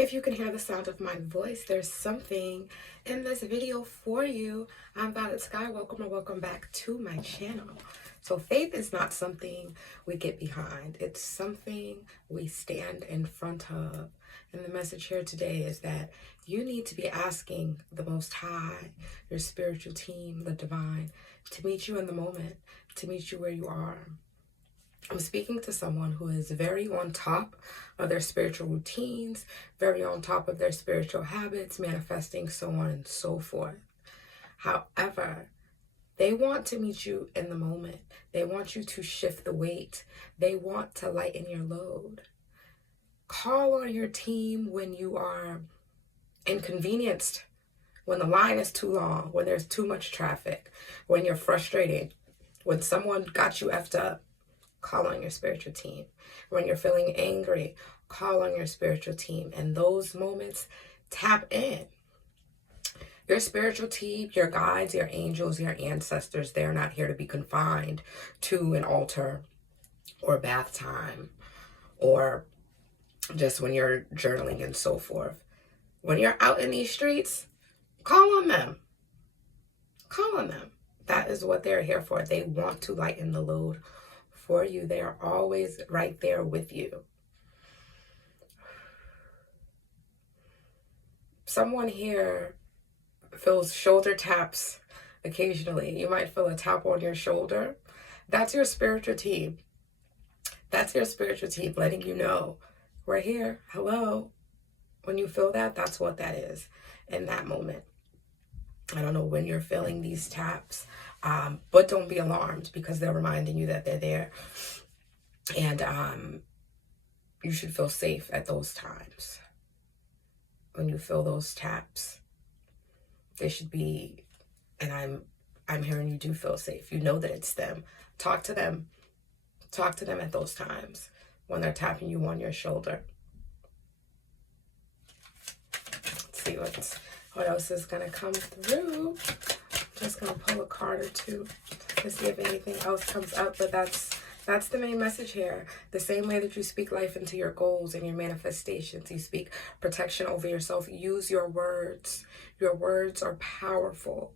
If you can hear the sound of my voice, there's something in this video for you. I'm Violet Sky. Welcome or welcome back to my channel. So faith is not something we get behind. It's something we stand in front of. And the message here today is that you need to be asking the Most High, your spiritual team, the divine, to meet you in the moment, to meet you where you are. I'm speaking to someone who is very on top of their spiritual routines, very on top of their spiritual habits, manifesting, so on and so forth. However, they want to meet you in the moment. They want you to shift the weight. They want to lighten your load. Call on your team when you are inconvenienced, when the line is too long, when there's too much traffic, when you're frustrated, when someone got you effed up. Call on your spiritual team. When you're feeling angry, call on your spiritual team. In those moments, tap in. Your spiritual team, your guides, your angels, your ancestors, they're not here to be confined to an altar or bath time or just when you're journaling and so forth. When you're out in these streets, call on them. Call on them. That is what they're here for. They want to lighten the load for you. They are always right there with you. Someone here feels shoulder taps occasionally. You might feel a tap on your shoulder. That's your spiritual team. That's your spiritual team letting you know, we're here. Hello. When you feel that, that's what that is in that moment. I don't know when you're feeling these taps, but don't be alarmed because they're reminding you that they're there. And you should feel safe at those times. When you feel those taps, they should be, and I'm hearing you do feel safe. You know that it's them. Talk to them. Talk to them at those times when they're tapping you on your shoulder. Let's see what else is going to come through. I'm just going to pull a card or two to see if anything else comes up. But that's the main message here. The same way that you speak life into your goals and your manifestations, you speak protection over yourself. Use your words. Your words are powerful.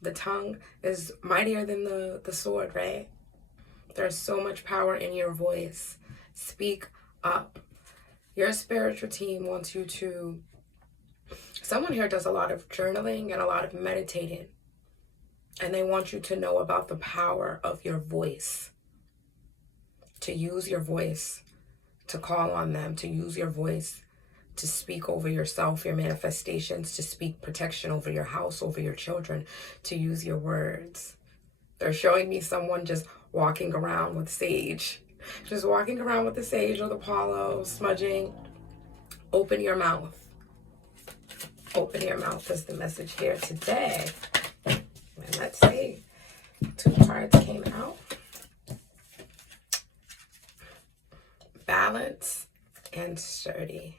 The tongue is mightier than the sword, right? There's so much power in your voice. Speak up. Your spiritual team wants you to... Someone here does a lot of journaling and a lot of meditating. And they want you to know about the power of your voice. To use your voice to call on them. To use your voice to speak over yourself, your manifestations. To speak protection over your house, over your children. To use your words. They're showing me someone just walking around with sage. Just walking around with the sage or the palo, smudging. Open your mouth. Open your mouth is the message here today. And let's see. 2 cards came out. Balance and sturdy.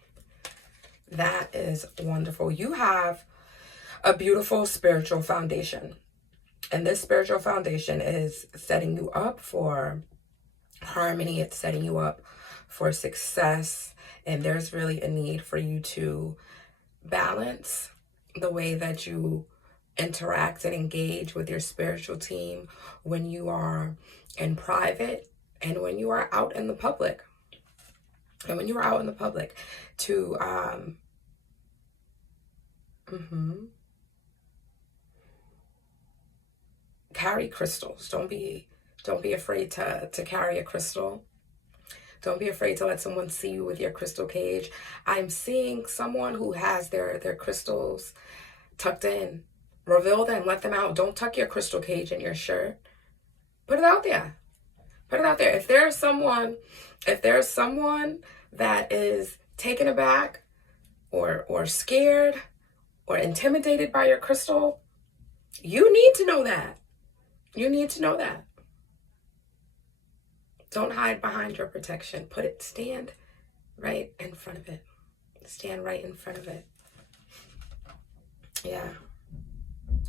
That is wonderful. You have a beautiful spiritual foundation. And this spiritual foundation is setting you up for harmony. It's setting you up for success. And there's really a need for you to balance the way that you interact and engage with your spiritual team when you are in private and when you are out in the public. And when you are out in the public to carry crystals. Don't be afraid to carry a crystal. Don't be afraid to let someone see you with your crystal cage. I'm seeing someone who has their crystals tucked in. Reveal them, let them out. Don't tuck your crystal cage in your shirt. Put it out there. Put it out there. If there's someone that is taken aback or scared or intimidated by your crystal, you need to know that. You need to know that. Don't hide behind your protection. Stand right in front of it. Stand right in front of it. Yeah.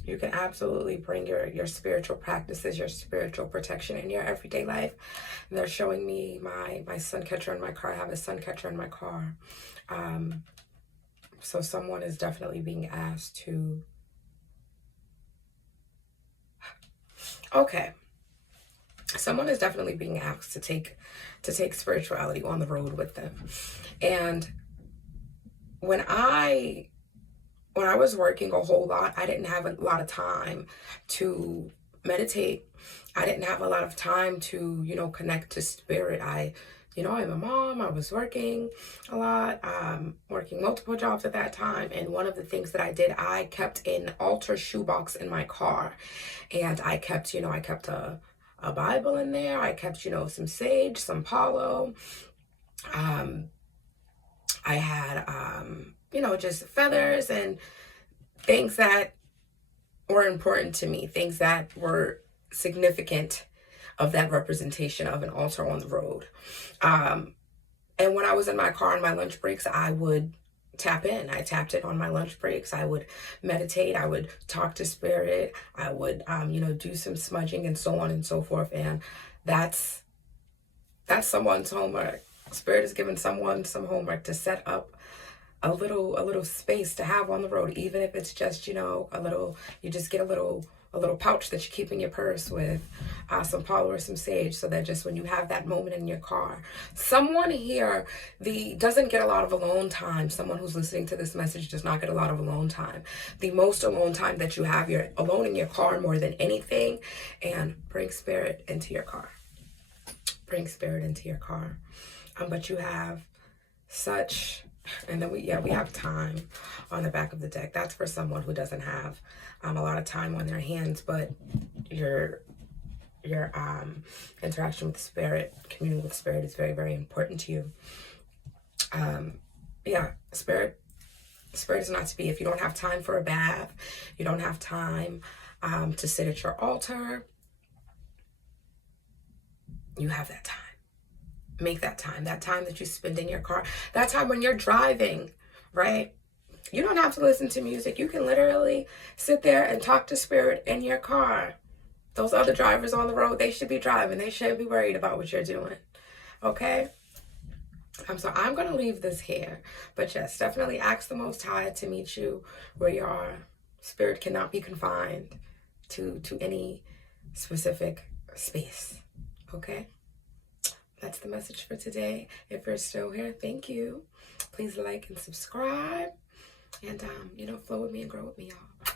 You can absolutely bring your spiritual practices, your spiritual protection in your everyday life. And they're showing me my sun catcher in my car. I have a sun catcher in my car. So someone is definitely being asked to... Okay. Someone is definitely being asked to take spirituality on the road with them. And when I was working a whole lot, I didn't have a lot of time to meditate. I didn't have a lot of time to, connect to spirit. I'm a mom. I was working a lot, working multiple jobs at that time. And one of the things that I did, I kept an altar shoebox in my car. And I kept a Bible in there. I kept, some sage, some palo. I had, just feathers and things that were important to me, things that were significant of that representation of an altar on the road. And when I was in my car on my lunch breaks, I would tap in. I tapped it on my lunch breaks. I would meditate. I would talk to spirit. I would, do some smudging and so on and so forth. And that's someone's homework. Spirit is giving someone some homework to set up a little space to have on the road, even if it's just, you just get a little pouch that you keep in your purse with some palo or some sage, so that just when you have that moment in your car. Someone here doesn't get a lot of alone time. Someone who's listening to this message does not get a lot of alone time. The most alone time that you have, you're alone in your car more than anything. And bring spirit into your car. Bring spirit into your car. But you have such... And then we have time on the back of the deck. That's for someone who doesn't have a lot of time on their hands, but your interaction with spirit, communing with spirit is very, very important to you. Spirit is not to be. If you don't have time for a bath, you don't have time to sit at your altar, you have that time. Make that time that you spend in your car, that time when you're driving, right? You don't have to listen to music. You can literally sit there and talk to spirit in your car. Those other drivers on the road, they should be driving. They shouldn't be worried about what you're doing. Okay? So I'm going to leave this here. But yes, definitely ask the Most High to meet you where you are. Spirit cannot be confined to any specific space. Okay? That's the message for today. If you're still here, thank you. Please like and subscribe. And, flow with me and grow with me, y'all.